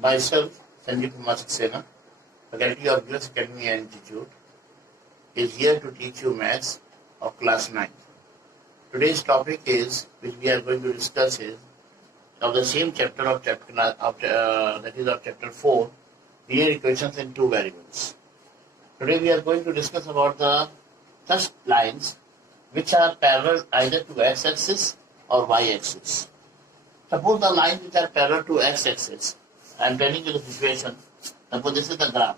Myself, Sanjay Kumar Saxena, faculty of US Academy and Institute, is here to teach you maths of class 9. Today's topic is, which we are going to discuss, is of the same chapter of that is of chapter 4, linear equations in two variables. Today we are going to discuss about the such lines which are parallel either to x-axis or y-axis. Suppose the lines which are parallel to x-axis, I am telling you the situation. Suppose this is the graph.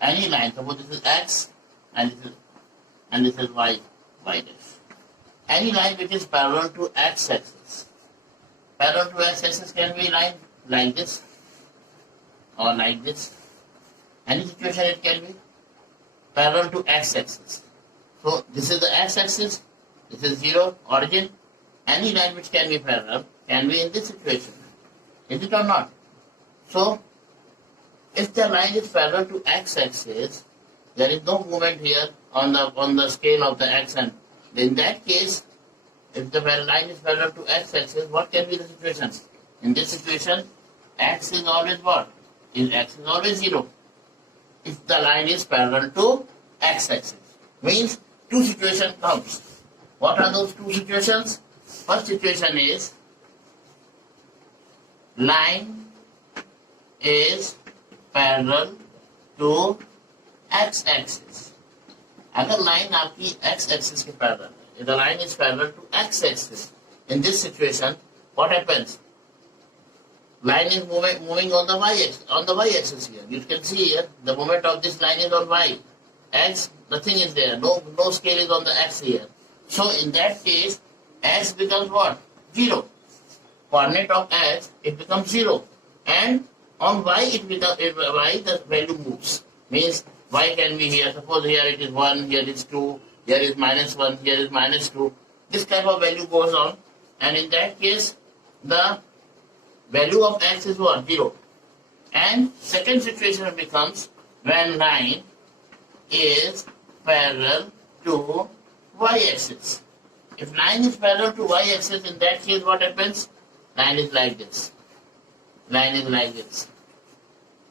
Any line, suppose this is x and this is y dash. Any line which is parallel to x-axis. Parallel to x-axis can be line like this or like this. Any situation it can be parallel to x-axis. So this is the x-axis, this is 0, origin. Any line which can be parallel can be in this situation. Is it or not? So if the line is parallel to x-axis, there is no movement here on the scale of the x, and in that case, if the line is parallel to x-axis, what can be the situation? In this situation, x is always what? X is always 0. If the line is parallel to x-axis, means two situations comes. What are those two situations? First situation is line is parallel to x-axis. अगर line आपकी x-axis के parallel है, if the line is parallel to x-axis, in this situation, what happens? Line is moving on the y-axis here. You can see here, the moment of this line is on y. X, nothing is there. No scale is on the x here. So in that case, x becomes what? 0. Coordinate of x, it becomes 0. And on y, y the value moves. Means y can be here. Suppose here it is 1, here is 2, here is -1, here is -2. This type of value goes on. And in that case, the value of x is what? 0. And second situation becomes when line is parallel to y-axis. If line is parallel to y-axis, in that case what happens? Line is like this. Line is like this.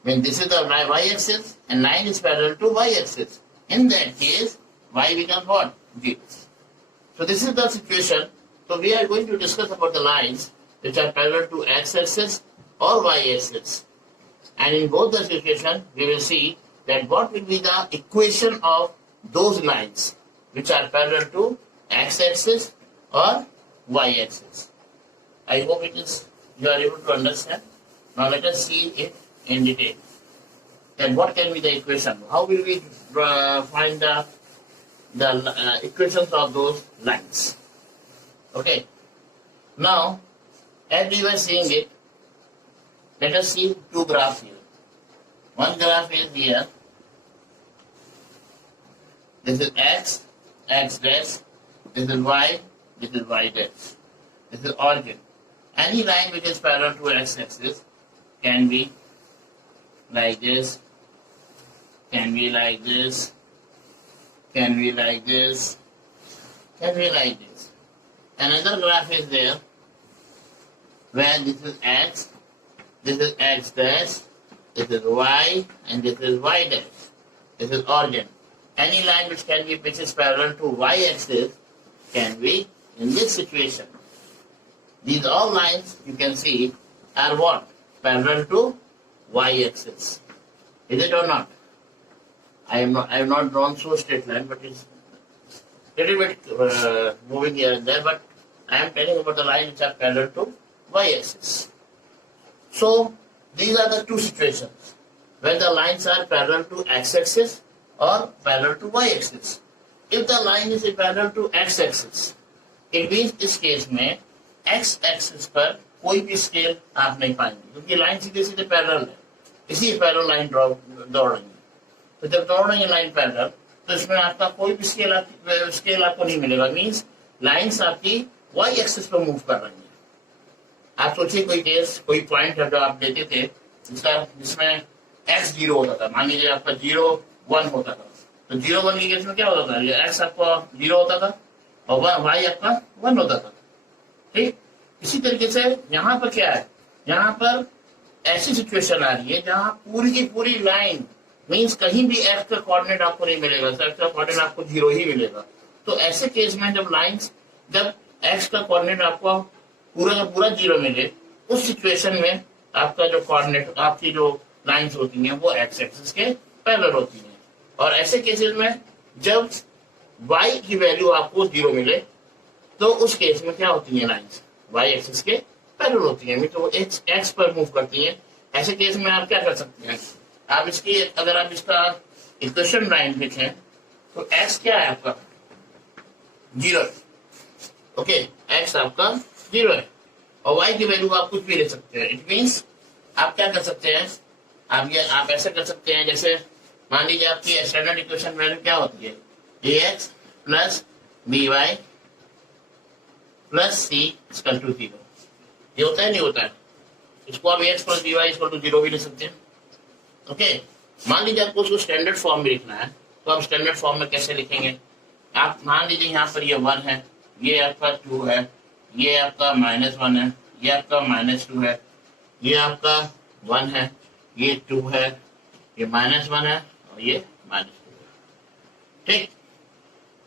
When this is the y-axis and line is parallel to y-axis. In that case, y becomes what? 0. So this is the situation. So we are going to discuss about the lines which are parallel to x-axis or y-axis. And in both the situations, we will see that what will be the equation of those lines which are parallel to x-axis or y-axis. I hope you are able to understand. Now let us see it in detail. Then what can be the equation? How will we find the equations of those lines? Okay. Now, as we were seeing it, let us see two graphs here. One graph is here. This is x dash. This is y dash. This is origin. Any line which is parallel to x-axis can be like this, can be like this, can be like this, can be like this. Another graph is there where this is x dash, this is y, and this is y dash. This is origin. Any line which is parallel to y-axis can be in this situation. These all lines you can see are what? Parallel to y-axis. Is it or not? I have not drawn so straight line, but it's little bit moving here and there. But I am telling about the lines which are parallel to y-axis. So these are the two situations where the lines are parallel to x-axis or parallel to y-axis. If the line is parallel to x-axis, it means इस case में x-axis पर कोई भी scale आप नहीं पाएंगे क्योंकि line सीधे सीधे पैरेलल है, इसी पैरेलल लाइन दौड़ रही है. तो जब दौड़ रही है लाइन पैरेलल, तो इसमें आपका कोई भी स्केल आपको नहीं मिलेगा. मीन्स लाइन्स आपकी y एक्सिस पर मूव कर रही है. आप सोचिए कोई केस, कोई पॉइंट जब आप देते थे जिसमें x 0 होता था, मान लीजिए आपका 0 1 होता था, तो 0 1 के केस में क्या होता था? x आपका 0 होता था और y आपका 1 होता था. ठीक. इसी तरीके से यहाँ पर क्या है, यहाँ पर ऐसी सिचुएशन आ रही है जहां पूरी की पूरी लाइन मीन्स कहीं भी एक्स का कोऑर्डिनेट आपको नहीं मिलेगा, एक्स का कोऑर्डिनेट आपको 0 ही मिलेगा। तो ऐसे केस में जब एक्स का कोऑर्डिनेट आपको पूरा का पूरा 0 मिले, उस सिचुएशन में आपका जो कोऑर्डिनेट, आपकी जो लाइंस होती हैं वो एक्स एक्सिस के पैरेलल होती हैं। और ऐसे केसेस में जब y की वैल्यू आपको 0 मिले, तो उस केस में क्या होती है, लाइंस y एक्सिस के पैरेलल होती है, तो वो x पर मूव करती हैं। ऐसे केस में आप क्या कर सकते हैं, आप इसकी अगर आप इसका इक्वेशन लाइन लिखें तो x क्या है आपका 0, ओके, x आपका 0 है और y की वैल्यू आप कुछ भी ले सकते हैं। इट मीन्स आप क्या कर सकते हैं, आप ऐसा कर सकते हैं, जैसे मान लीजिए आपकी स्टैंडर्ड इक्वेशन वैल्यू क्या होती है, ax plus by plus c equal to 0। ये होता है नहीं होता है, इसको आप ax plus by equal to 0 भी ले सकते हैं। ओके, मान लीजिए आपको उसको स्टैंडर्ड फॉर्म में लिखना है, तो आप स्टैंडर्ड फॉर्म में कैसे लिखेंगे, आप मान लीजिए यहाँ पर ये 1 है, ये आपका 2 है, ये आपका -1 है, ये आपका -2 है, ये आपका 1 है, ये 2 है, ये -1 है और ये -2 है। ठीक,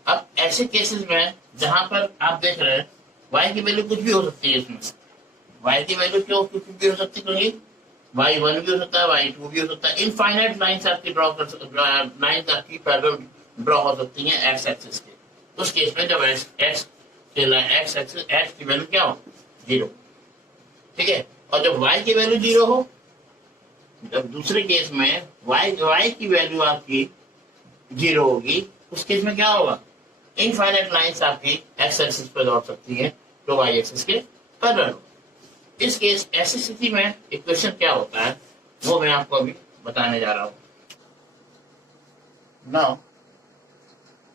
अब ऐसे केसेस में जहां पर आप देख रहे हैं y की वैल्यू कुछ भी हो सकती है, इसमें y की वैल्यू क्यों कुछ भी हो सकती है, क्योंकि y1 भी हो सकता है, y2 भी हो सकता है, इनफाइनाइट लाइंस आपकी लाइंस आपकी पैरेलल ड्रॉ हो सकती हैं x एक्सिस के। उस केस में जब x की वैल्यू क्या हो 0, ठीक है, और जब y की वैल्यू 0 हो, जब दूसरे केस में y की वैल्यू आपकी 0 होगी, उस केस में क्या होगा, इनफाइनाइट लाइंस आपकी x एक्सिस पर दौड़ सकती हैं जो y एक्सिस के पैरेलल हो। इस केस ऐसी स्थिति में इक्वेशन क्या होता है वो मैं आपको अभी बताने जा रहा हूं। Now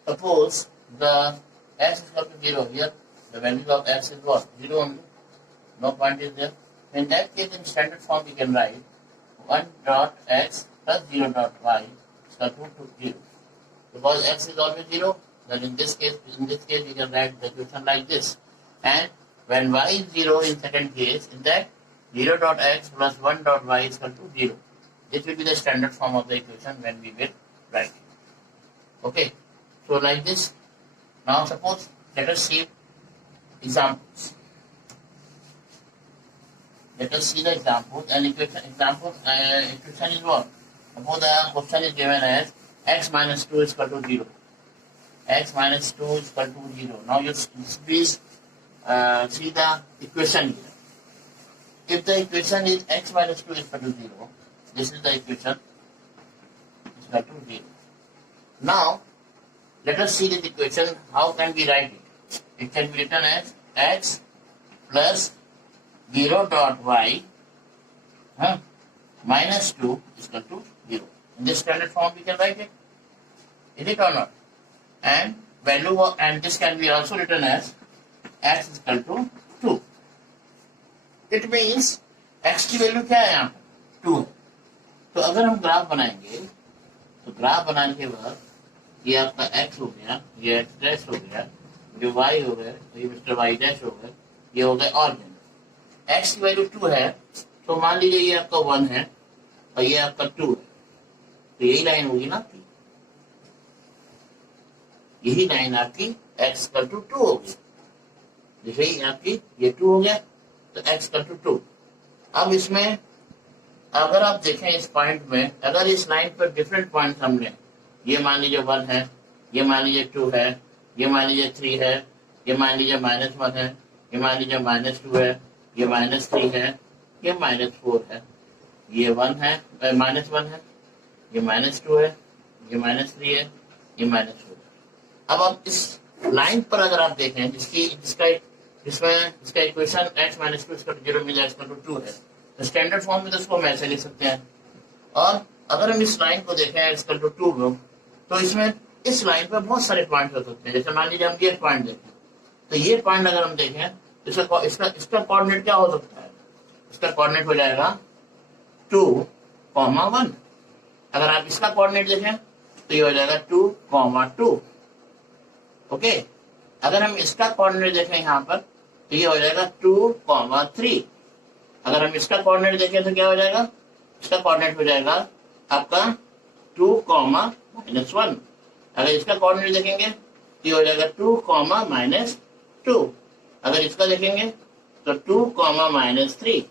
suppose the x is equal to 0, here the value of x is what, 0 only, no point is there. In that case, in standard form we can write 1 dot x plus 0 dot y is equal to 0. Because x is always 0, then in this case we can write the equation like this. And when y is 0 in second case, in that 0 dot x plus 1 dot y is equal to 0. This will be the standard form of the equation when we will write it. Okay, so like this. Now suppose, let us see examples. Let us see the examples. And equation is what? Suppose the question is given as x minus 2 is equal to 0. X minus 2 is equal to 0. Now you please see the equation here. If the equation is x minus 2 is equal to 0, this is the equation is equal to 0. Now let us see this equation. How can we write it? It can be written as x plus 0 dot y minus 2 is equal to 0. In this standard form we can write it. Is it or not? And value of, and this can be also written as x is equal to 2. It means x की value क्या है यहाँ पर 2 है। तो अगर हम graph बनाएंगे तो ग्राफ बनाने के बाद ये आपका x हो गया, ये x डैश हो गया, ये y हो गया, ये मिस्टर y डैश हो गया, ये हो गया ऑर्डिनल। x की वैल्यू 2 है, तो मान लीजिए ये आपका 1 है और ये आपका 2 है, तो यही लाइन होगी ना आपकी, यही लाइन आपकी x इक्वल टू 2 होगी। जैसे ही आपकी ये 2 हो गया तो x इक्वल टू 2। अब इसमें अगर आप देखें इस पॉइंट में, अगर इस लाइन पर डिफरेंट पॉइंट हमने, ये मान लीजिए 1 है, ये मान लीजिए 2 है, ये मान लीजिए 3 है, ये मान लीजिए -1 है, ये मान लीजिए -2 है, ये -3 है, ये -4 है, ये 1 है, -1 है, ये -2 है, ये -3 है, ये -4 है। अब आप इस लाइन पर अगर आप देखें जिसका इक्वेशन x माइनस 2 0 मिला x 2 है, तो स्टैंडर्ड फॉर्म में तो इसको हम ऐसे लिख सकते हैं। और अगर हम इस लाइन को देखें x 2 में, तो इसमें इस लाइन पर बहुत सारे पॉइंट हो सकते हैं। जैसे मान लीजिए हम ये पॉइंट देखें, तो ये पॉइंट अगर हम देखें तो इसका कोऑर्डिनेट क्या हो सकता है, इसका कोऑर्डिनेट हो जाएगा 2, 1। अगर आप इसका कोऑर्डिनेट देखें तो ये हो जाएगा 2, 2। ओके, अगर हम इसका कोऑर्डिनेट देखें यहाँ पर, तो तो ये हो जाएगा 2,3। अगर हम इसका कोऑर्डिनेट देखें तो क्या हो जाएगा, इसका कोऑर्डिनेट हो जाएगा आपका 2,-1। अगर इसका कोऑर्डिनेट देखेंगे तो ये हो जाएगा 2,-2। अगर इसका देखेंगे तो 2,-3।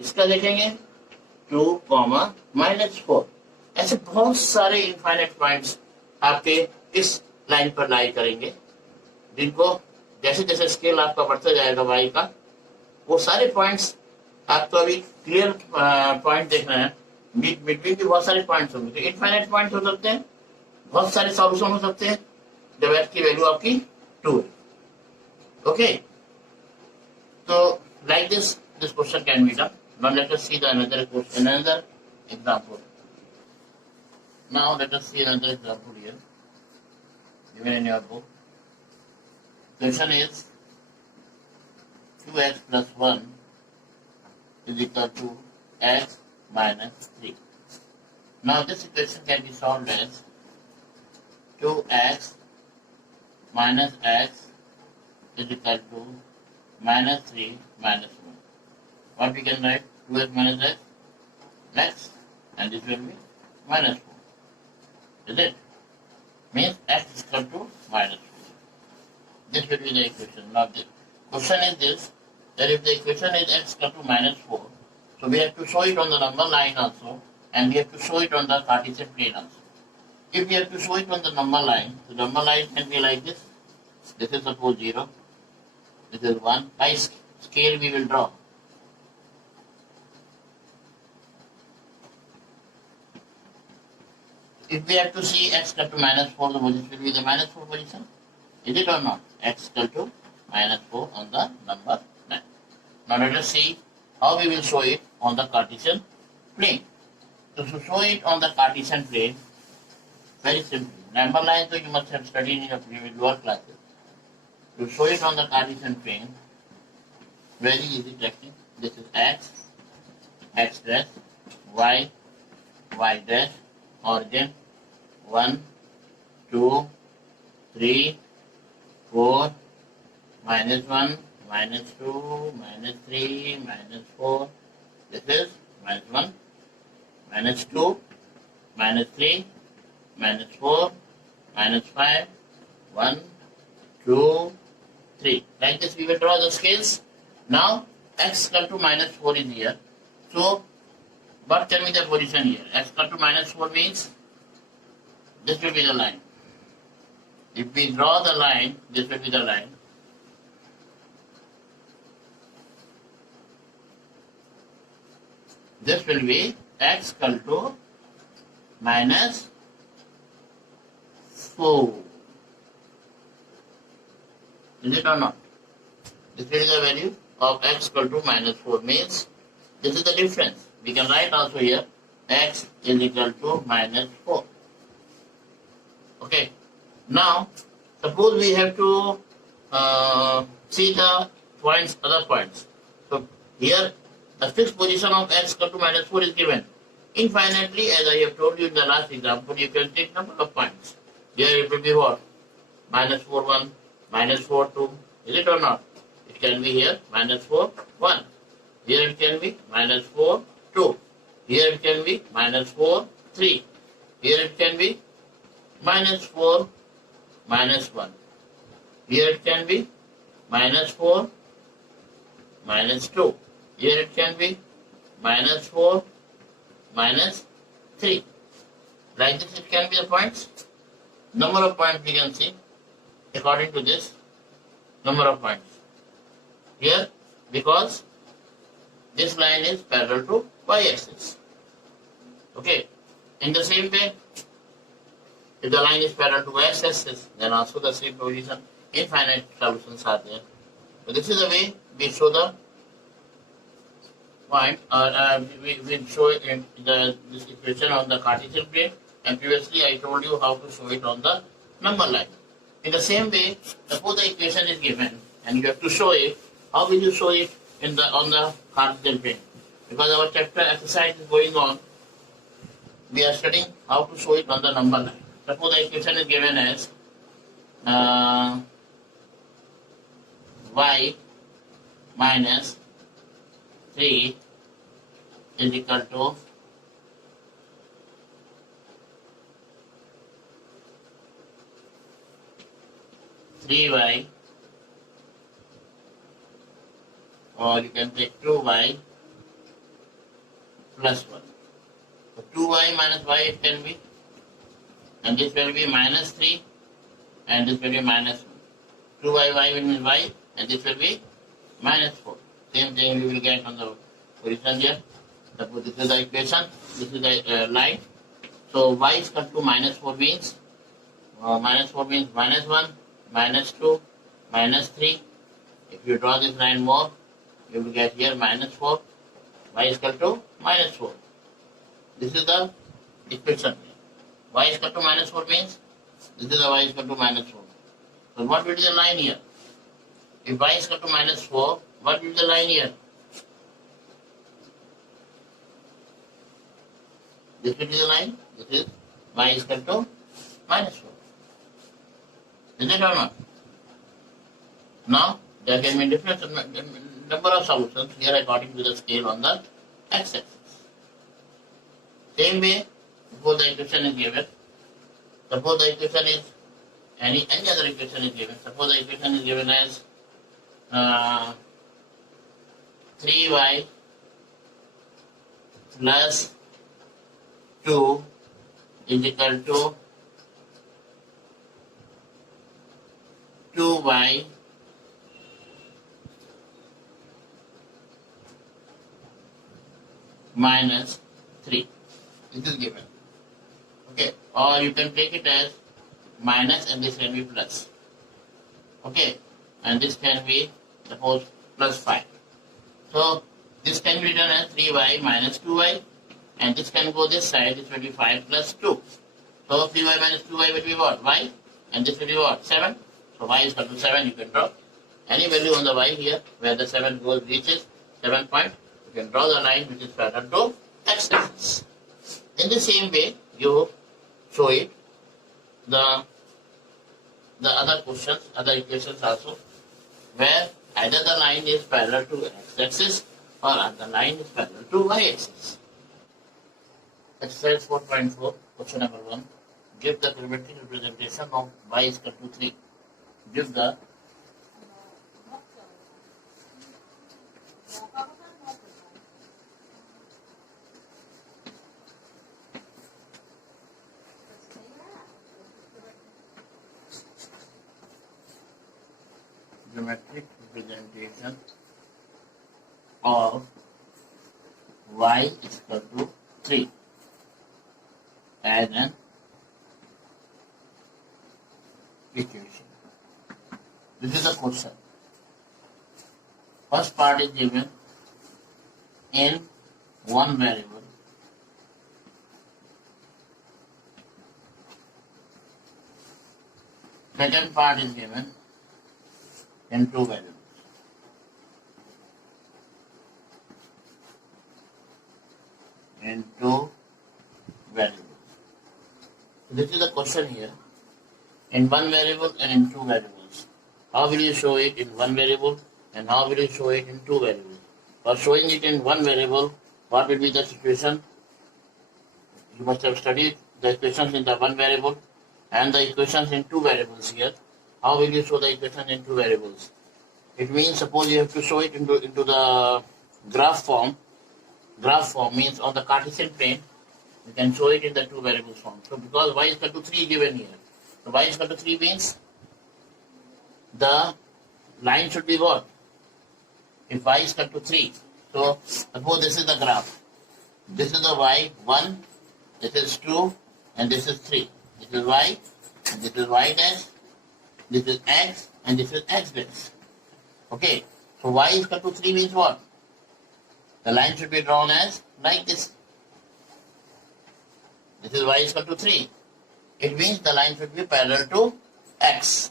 इसका देखेंगे 2,-4। ऐसे बहुत सारे इनफाइनाइट पॉइंट्स आपके इस लाइन पर लाई करेंगे, जिनको जैसे जैसे स्केल आपका बढ़ता जाएगा वाई का, वो सारे पॉइंट्स आपको अभी क्लियर पॉइंट देखना है। बिटवीन भी बहुत सारे पॉइंट्स होंगे, तो इनफाइनाइट पॉइंट हो सकते हैं, बहुत सारे सॉल्यूशन हो सकते हैं जब एक्स की वैल्यू आपकी 2 है। ओके, तो like this question can be done. Now let us see the another question, another example. Now let us see another example here, given in your book. Question is 2x plus 1 is equal to x minus 3. Now this equation can be solved as 2x minus x is equal to minus 3 minus 1. What we can write? 2x minus x, and this will be minus 4. Is it? Means x is equal to minus 4. This will be the equation. Now the question is this, that if the equation is x equal to minus 4, so we have to show it on the number line also, and we have to show it on the Cartesian plane also. If we have to show it on the number line, the number line can be like this. This is suppose 0, this is 1. By scale we will draw. If we have to see x equal to minus 4, the position will be the minus 4 position. Is it or not? X equal to minus 4 on the number line. Now let us see how we will show it on the Cartesian plane. So to show it on the Cartesian plane, very simple. Number line, so you must have studied in your previous lower classes. To show it on the Cartesian plane, very easy technique. This is x, x dash, y, y dash, origin 1, 2, 3, 4, minus 1, minus 2, minus 3, minus 4. This is minus 1, minus 2, minus 3, minus 4, minus 5, 1, 2, 3. Like this we will draw the scales. Now x equal to minus 4 is here. So what can be the position here? X equal to minus 4 means this will be the line. If we draw the line, this will be the line. This will be x equal to minus 4. Is it or not? This will be the value of x equal to minus 4, means this is the difference. We can write also here x is equal to minus 4. Okay. Now, suppose we have to see the points, other points. So here the fixed position of x equal to minus 4 is given. Infinitely, as I have told you in the last example, you can take number of points. Here it will be what? Minus 4, 1, minus 4, 2. Is it or not? It can be here minus 4, 1. Here it can be minus 4, 2. Here it can be minus 4, 3. Here it can be minus 4, minus 1. Here it can be minus 4, minus 2. Here it can be minus 4, minus 3. Like this it can be the points. Number of points we can see according to this number of points. Here, because this line is parallel to y-axis. Okay. In the same way, if the line is parallel to y-axis, then also the same position, infinite solutions are there. So this is the way we show the point, we show in this equation on the Cartesian plane, and previously I told you how to show it on the number line. In the same way, suppose the equation is given and you have to show it. How will you show it on the Cartesian plane? Because our chapter exercise is going on, we are studying how to show it on the number line. Suppose the equation is given as y minus 3 is equal to 3y, or you can take 2y plus 1. So 2y minus y it can be, and this will be minus 3, and this will be minus 1. 2y, y will be y, and this will be minus 4. Same thing we will get on the position here. Suppose this is the equation, this is the line. So y is equal to minus 4 means, minus 4 means minus 1, minus 2, minus 3. If you draw this line more, you will get here minus 4, y is equal to minus 4. This is the equation. Y is equal to minus 4 means, this is the y is equal to minus 4. So what will be the line here? If y is equal to minus 4, what will be the line here? This will be the line. This is y is equal to minus 4. Is it or not? Now, there can be different number of solutions here according to the scale on the x-axis. Same way, suppose the equation is given. Suppose the equation is any other equation is given. Suppose the equation is given as 3y plus 2 is equal to 2y minus 3. This is given. Okay, or you can take it as minus and this can be plus. Okay, and this can be suppose plus 5. So this can be written as 3y minus 2y, and this can go this side, this will be 5 plus 2. So 3y minus 2y will be what? Y, and this will be what? 7. So y is equal to 7, you can draw any value on the y here where the 7 goes reaches 7 point. You can draw the line which is parallel to x-axis. In the same way, you show it the other questions, other equations also, where either the line is parallel to x-axis or the line is parallel to y-axis. Exercise 4.4, question number 1. Give the geometric representation of y is equal to 3. Give the geometric representation of y is equal to 3 as an equation. This is the question. First part is given in one variable. Second part is given in two variables. In two variables. This is the question here. In one variable and in two variables. How will you show it in one variable and how will you show it in two variables? For showing it in one variable, what will be the situation? You must have studied the equations in the one variable and the equations in two variables here. How will you show the equation in two variables? It means suppose you have to show it into the graph form. Graph form means on the Cartesian plane, you can show it in the two variables form. So because y is equal to 3 given here. So y is equal to 3 means the line should be what? If y is equal to 3. So suppose this is the graph. This is the y, 1, this is 2, and this is 3. This is y, and this is y dash, this is x, and this is x dash. Okay, so y is equal to 3 means what? The line should be drawn as like this. This is y is equal to 3. It means the line should be parallel to x.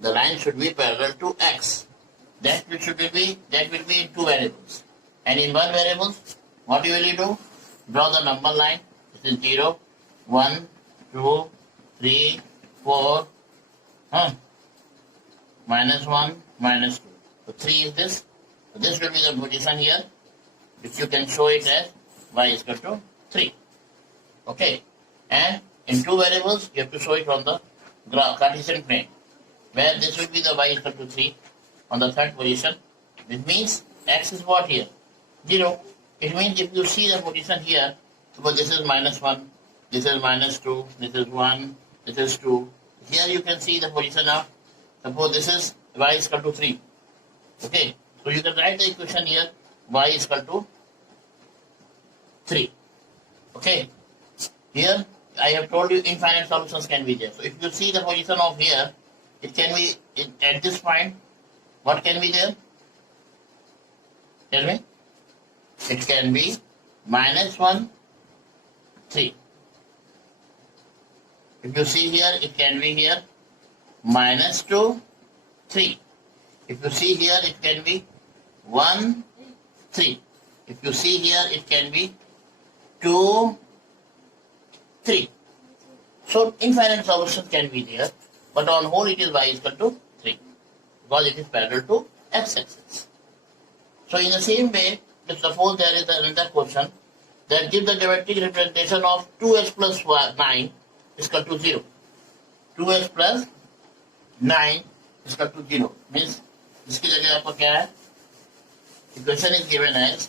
The line should be parallel to x. That will be in two variables. And in one variable, what you will do? Draw the number line. This is 0, 1, 2, 3, 4, minus 1, minus 2. So 3 is this. So this will be the position here, which you can show it as y is equal to 3. Okay. And in two variables, you have to show it on the Cartesian plane, where this will be the y is equal to 3 on the third position. Which means x is what here? 0. It means if you see the position here, suppose this is -1, this is -2, this is 1, this is 2. Here you can see the position of, suppose this is y is equal to 3. Okay, so you can write the equation here, y is equal to 3. Okay, here I have told you infinite solutions can be there. So if you see the position of here, it can be at this point, what can be there? Tell me. It can be -1, 3. If you see here, it can be here -2, 3. If you see here, it can be 1, 3. If you see here, it can be 2, 3. So infinite solutions can be there, but on whole it is y is equal to 3 because it is parallel to x-axis. So in the same way, let's suppose there is another question that gives the geometric representation of 2x plus 9 is equal to 0. 2x plus 9 is equal to 0. Means इसकी जगह आपको क्या है? Equation is given as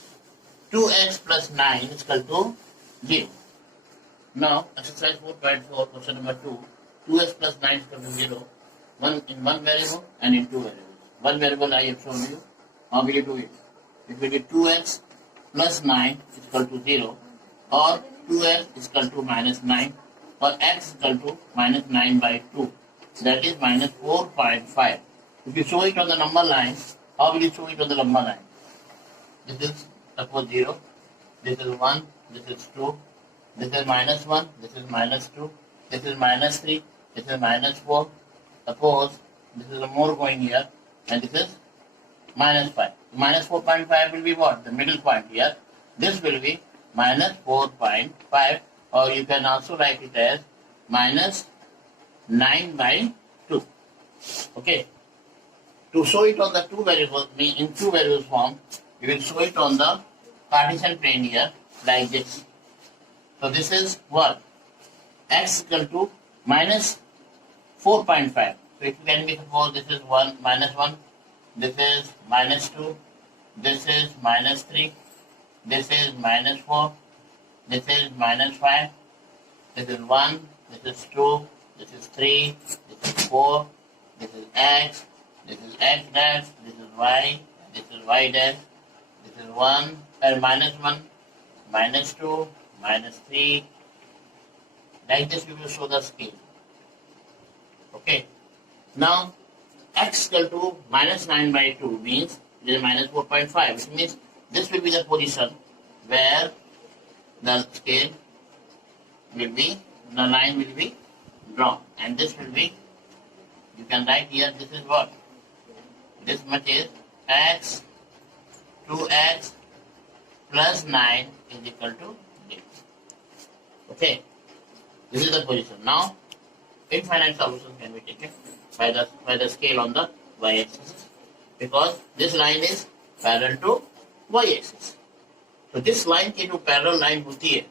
2x plus 9 is equal to 0. Now, exercise 4.4, question number 2. 2x plus 9 is equal to 0. In one variable and in two variables. One variable I have shown you. How will you do it? It will be 2x plus 9 is equal to 0, or 2x is equal to -9, or x is equal to -9 by 2. That is -4.5. If you show it on the number line, how will you show it on the number line? This is suppose 0, this is 1, this is 2, this is -1, this is -2, this is -3, this is -4. Suppose this is a more going here, and this is -5. -4.5 will be what? The middle point here. This will be -4.5, or you can also write it as -9 by 2. Okay. To show it on the two variables, in two variables form, we will show it on the Cartesian plane here, like this. So this is what? X equal to -4.5. So it can be, suppose this is -1, this is -2, this is -3, this is -4, this is -5, this is 1, this is 2, this is 3, this is 4, this is x, this is x dash, this is y, this is y dash, this is 1, and -1, -2, -3. Like this we will show the scale. Okay. Now, x equal to -9 by 2 means it is -4.5, which means this will be the position where the scale will be, the line will be drawn. And this will be, you can write here, this is what? This much is x, 2x plus 9 is equal to 0. Okay, this is the position. Now, infinite solution can be taken by the scale on the y-axis, because this line is parallel to y-axis. तो जिस line की जो parallel line होती है,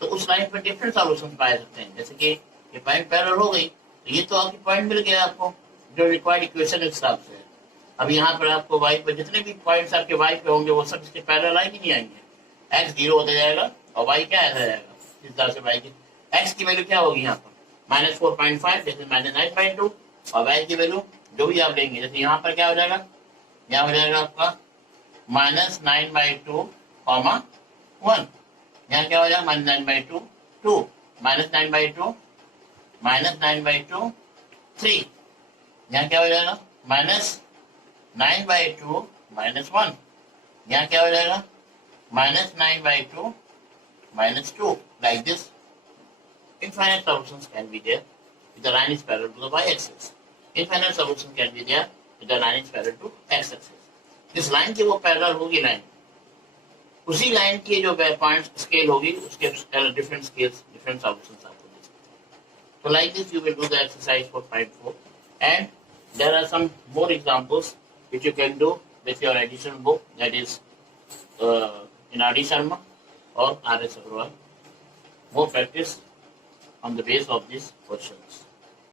तो उस line पर different solution पाए सकते हैं. जैसे कि ये पॉइंट पैरेलल हो गई, तो ये तो आपकी पॉइंट मिल गया आपको जो रिक्वायर्ड इक्वेशन के हिसाब से. अब यहाँ पर आपको y पर जितने भी पॉइंट्स आपके y पे होंगे वो सब इसके पैरेलल लाइन ही नहीं आएंगे. x 0 होता जाएगा और y क्या आ जाएगा, इस हिसाब से y की x की वैल्यू क्या होगी यहाँ पर -4.5, जैसे -9/2, और y की वैल्यू जो भी आप लेंगे, जैसे यहाँ पर क्या हो जाएगा, यहाँ हो जाएगा आपका -9/2, 1. यहाँ क्या हो जाएगा -9/2, 2, -9/2, -9/2, 3. यहाँ क्या हो जाएगा -9/2, -1. यहाँ क्या हो जाएगा -9/2, -2. Like this, infinite solutions can be there if the line is parallel to the y-axis. Infinite solution can be there if the line is parallel to x-axis. जिस लाइन की वो पैरेलल होगी लाइन, उसी लाइन की जो point scale होगी उसके different scales, different solutions आपको दे सकते हैं. So like this you will do the exercise 4.4, and there are some more examples which you can do with your addition book, that is in R.D. Sharma or R.S. Agarwal. More practice on the base of these questions.